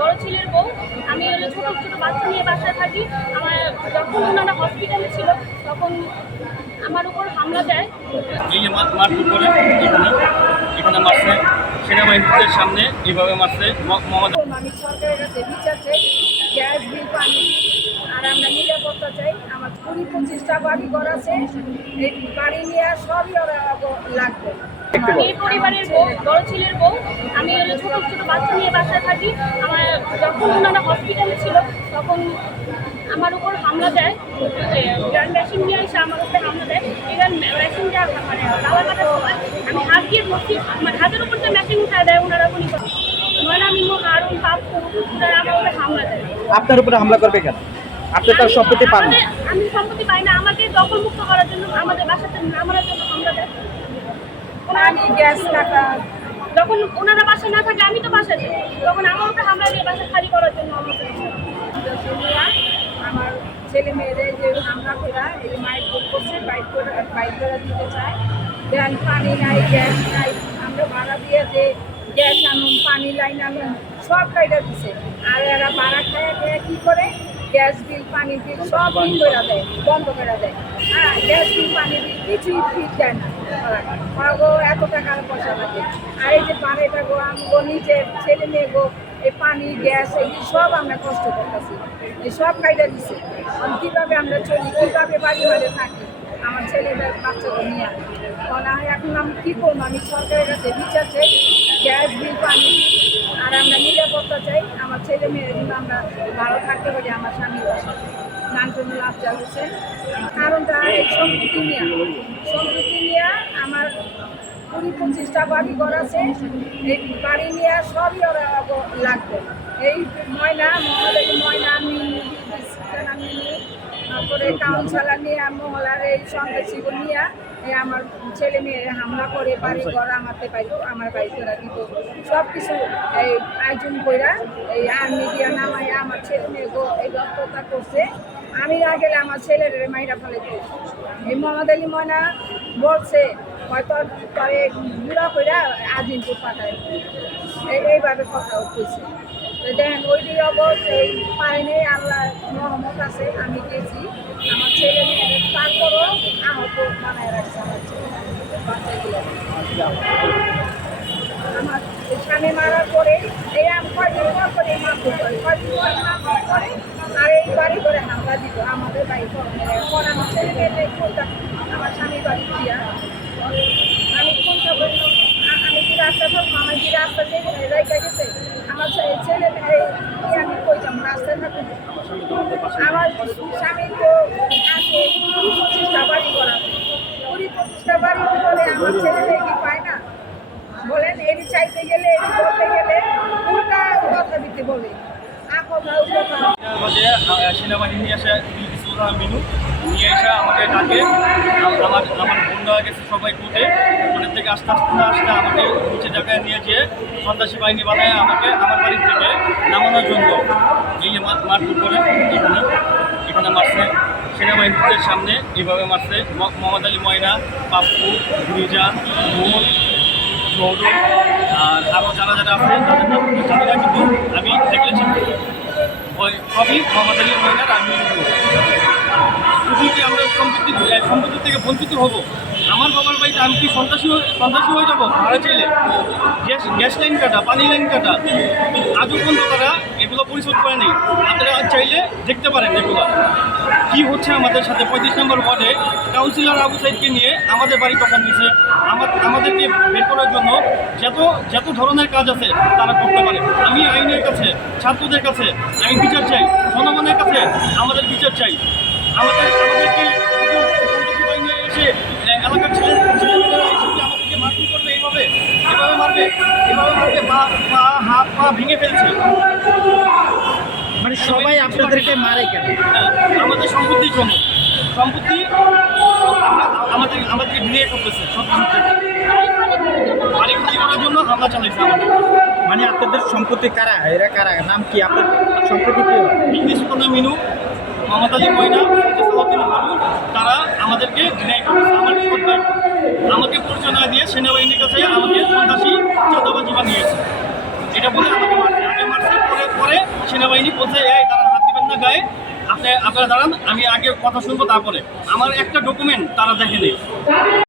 বড় ছেলের বউ। আমি হলো ছোটো ছোটো বাচ্চা নিয়ে বাসায় থাকি। আমার যখন ওনারা হসপিটালে ছিল, তখন আমার উপর হামলা দেয়। এখানে মারছে। সেনাবাহিনীদের সামনে এভাবে মারছে ম- আমি সরকারের কাছে বিচার চাই গ্যাস বিল পানি আর আমরা নিরাপত্তা চাই। আমার কুড়ি পঁচিশটা বাড়ি ঘর আছে এই বাড়ি নিয়ে সবই ওরা লাগবে এই পরিবারের বউ বড় ছেলের বউ আমি হলো ছোট ছোট বাচ্চা নিয়ে বাসায় থাকি। আমার যখন ওনারা হসপিটালে ছিল তখন আমার উপর হামলা দেয়। গ্রান্ড মেশিন নিয়ে এসে আমার উপরে হামলা দেয়। এবার মেশিনটা মানে দাওয়া কাটার সময় আমি হাত দিয়ে ধরছি মানে হাতের উপর যে মেশিন উঠায় দেয় ওনারা উনি মানে আমি হারুন পাপ্পু ওনারা আমার উপরে হামলা দেয়। আপনার উপরে হামলা করবে কেন? আপনি তার সম্পত্তি পান আমি সম্পত্তি পাই না। আমাকে দখলমুক্ত করার জন্য আমাদের বাসাতে নামানোর জন্য হামলা দেয়। পানি গ্যাস টাকা। যখন ওনারা বাসায় না থাকে আমি তো বাসায় যাই তখন আমার উপরে হামলা দিয়ে বাসা খালি করার জন্য আমাকে আমার ছেলে মেয়েদের যে হামলা করা এই মাইক করছে বাইক করে বাইক করে দিতে চায়। দেন, পানি নাই, গ্যাস নাই। আমরা ভাড়া দিয়ে যে গ্যাস আনুন, পানি লাইন আনুন, সব কাইটা দিছে। আর এরা ভাড়া খায় খেয়ে কী করে? গ্যাস বিল, পানি বিল সব বিল করে দেয়, বন্ধ করে দেয়। হ্যাঁ গ্যাস বিল, পানি বিল কিছুই ঠিক দেয় না। ওরা। গো, এত টাকার পয়সা লাগে। আর এই যে পানিটা গো আমগো নিজের ছেলে মেয়ে গো, এই পানি, গ্যাস, এই সব আমরা কষ্ট করতেছি। এই সব কাইটা দিছে। কীভাবে আমরা চলি, কীভাবে বাড়ি বাড়ি থাকি? আমার ছেলেদের বাচ্চাকে নিয়ে কারণ আমি এখন আমি কী করব? আমি সরকারের কাছে বিচার চাই, গ্যাস বিল, পানি আর আমরা নিরাপত্তা চাই। আমার ছেলে মেয়ের জন্য আমরা ভালো থাকতে পারি, আমার স্বামীর বাসায় নানটনুল আফজাল হোসেন কারণটা এই সম্পত্তি নিয়ে। সম্পত্তি নিয়ে আমার কুড়ি পঁচিশটা বাড়ি ঘর আছে। এই বাড়ি নিয়ে সবই ওরা লাগবে। এই ময়না মহলের ময়না মিনি তারপরে কাউন্সিলার নিয়ে মহলার এই সন্ত্রাসী নিয়ে এই আমার ছেলে মেয়ে হামলা করে, বাড়ি ঘর আমাকে বাড়ি, আমার বাড়ি করে দিব সব কিছু এই আয়োজন কইরা এই আর্মি দিয়া নামাইয়া আমার ছেলে মেয়ে এই রক্ততা করছে। আমি না গেলে আমার ছেলের মাইরা ফেলে এই মোহাম্মদ আলী ময়না বলছে, হয়তো পরে বুড়া কইরা আজিমপুর পাঠায়। এই- এইভাবে কথা উঠতেছে দেখেন ওই দিকে অবশ্য এই পায়নি আল্লাহ রহমত আছে, আমি গেছি। আমার ছেলে মেয়ে, তারপরও আহত বানায় রাখছে আমার ছেলে বাচ্চাগুলো। আমার স্বামী মারার পরে, এই আমি কয়দিন পর করে মারধর করে কয়দিন পর মারধর করে আর এই বাড়ি করে হামলা দিত আমাদের বাড়ি। করে আমার ছেলে মেয়েদের কোনটা আমার স্বামীর বাড়ি দিয়া আমি কোনটা বলি আ- আমি কি রাস্তা আমার কি রাস্তা ছেলে আমি স্বামী তো আছে করে। আমার ছেলে মেয়ে পায় না? বলেন এটি চাইতে গেলে এটি বলতে গেলে উল্টা কথা দিতে বলে। আ কথা ও কথা। মাঝে আহ, সেনাবাহিনী নিয়ে আমার বন্ধুরা গেছে সবাই কোর্টে কোর্টের থেকে আস্তে আস্তে আস্তে আমাকে নিচে জায়গায় নিয়ে যেয়ে সন্ত্রাসী বাহিনী বানায় আমাকে আমার বাড়ির থেকে নামানোর জন্য। এই যে মার- মারপিট করে এখানে এখানে মারছে সেনাবাহিনীদের সামনে, এভাবে মারছে। মোহাম্মদ আলী ময়না, পাপ্পু মিজান মোহন সৌরভ আর আরও যারা যারা আছে, তাদের নাম না কিন্তু আমি দেখেছি। ওই সবই মোহাম্মদ আলী ময়নার, আমি শুধু আমরা সম্পত্তি সম্পত্তি থেকে বঞ্চিত হব। আমার বাবার বাড়িতে আমি কি সন্ত্রাসী সন্ত্রাসী হয়ে যাব? ভাড়া চাইলে গ্যাস গ্যাস লাইন কাটা, পানি লাইন কাটা, আজও পর্যন্ত তারা এগুলো পরিশোধ করে নেই। আপনারা চাইলে দেখতে পারেন এগুলো। কি হচ্ছে আমাদের সাথে? পঁয়ত্রিশ নম্বর ওয়ার্ডে কাউন্সিলর আবু সাইদকে নিয়ে আমাদের বাড়ি দিয়েছে আমার, আমাদেরকে বের করার জন্য যত যত ধরনের কাজ আছে তারা করতে পারে। আমি আইনের কাছে, ছাত্রদের কাছে আইন বিচার চাই, জনগণের কাছে আমাদের বিচার চাই। আমাদের আমাদেরকে শুধু সন্ত্রাসী বাহিনী এসে এ, এলাকার ছেলে ছেলেমেয়েরা এসে কি আমাদেরকে মারপিট করবে এইভাবে এভাবে মারবে এভাবে মারবে পা পা হাত পা ভেঙে ফেলছে। মানে সবাই আপনাদেরকে মারে কেন? হ্যাঁ, আমাদের সম্পত্তির জন্য সম্পত্তি আমাদের আমাদেরকে ডিলে করতেছে বাড়ি খালি করার জন্য হামলা চালাইছে আমাদের। মানে আপনাদের সম্পত্তি কারা? এরা কারা? নাম কি আপনার সম্পত্তি কি? মিনু মমতা আলী ময়না সালাউদ্দিন তারা আমাদেরকে আমার আমাকে পরিচয় দিয়ে সেনাবাহিনীর কাছে আমাকে সন্ত্রাসী চাঁদাবাজি বানিয়েছে। এটা বলে আমাকে মারছে। আগে মারছে, পরে পরে সেনাবাহিনী বলছে, এই তারা হাত দিবেন না গায়ে। আপনি, আপনারা দাঁড়ান, আমি আগে কথা শুনব তারপরে। আমার একটা ডকুমেন্ট তারা দেখেনি